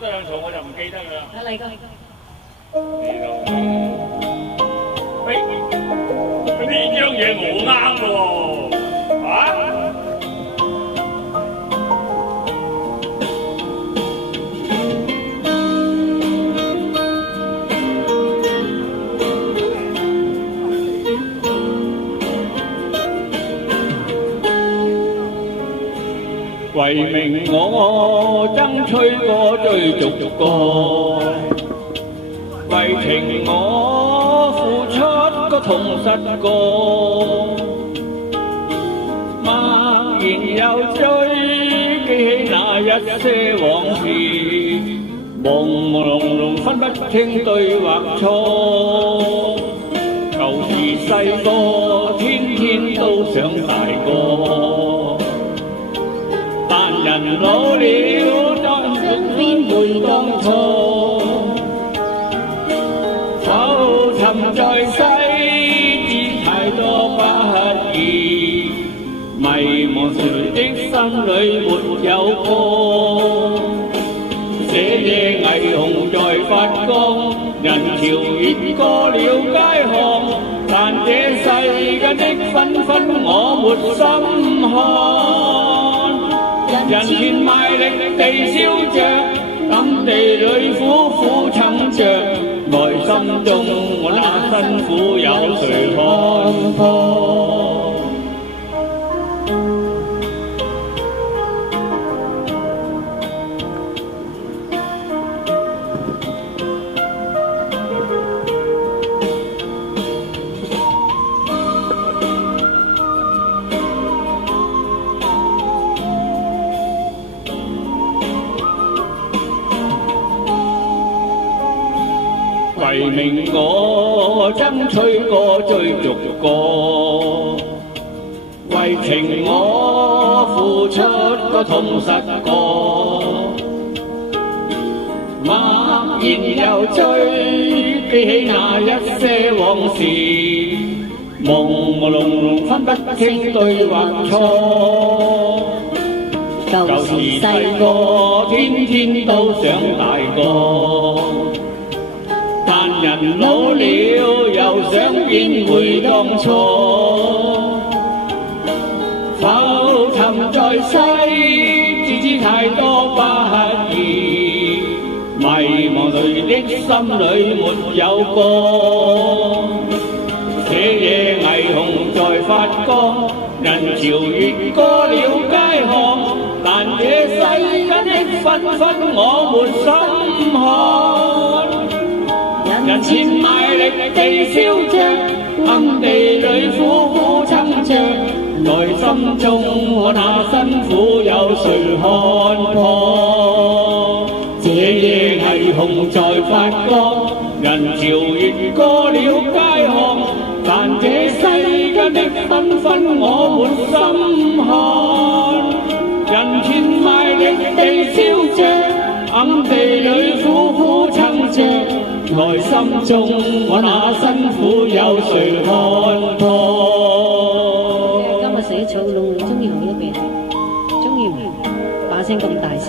得兩場我就唔記得㗎啦。嚟個。喂，呢張嘢我啱喎，為名我爭取過追逐過，為情我付出過痛失過，默然又追記起那一些往事，朦朦朧朧分不清對或錯，舊時細個天天都想大個。人老了，當身邊會當初，浮沉在世，知太多不易，迷茫誰的心裏沒有過，這夜霓虹在發光，人潮越過了街巷，但這世間的紛紛我沒心看。人前賣力地燒着，暗地裏苦苦撐着，內心中我那辛苦有誰看破？為名我爭取過追逐過，為情我付出過痛失過，默然又追記起那一些往事，朦朦朧朧分不清對或錯，舊時細個天天都想大個，但人老了又想變回當初，浮沉在世，只知太多不易，迷茫誰的心裏沒有過，這夜霓虹在發光，人潮越過了街巷，但這世間的紛紛我沒心看。人前賣力地燒着，暗地裏苦苦撐着，內心中我那辛苦有誰看破？這夜霓虹在發光，人潮越過了街巷，但這世間的紛紛我沒心看。人前賣力地燒着，暗地裏苦苦撐着，內心中我那辛苦有誰看破？今日寫草龍中意好一邊，中意把聲咁大聲。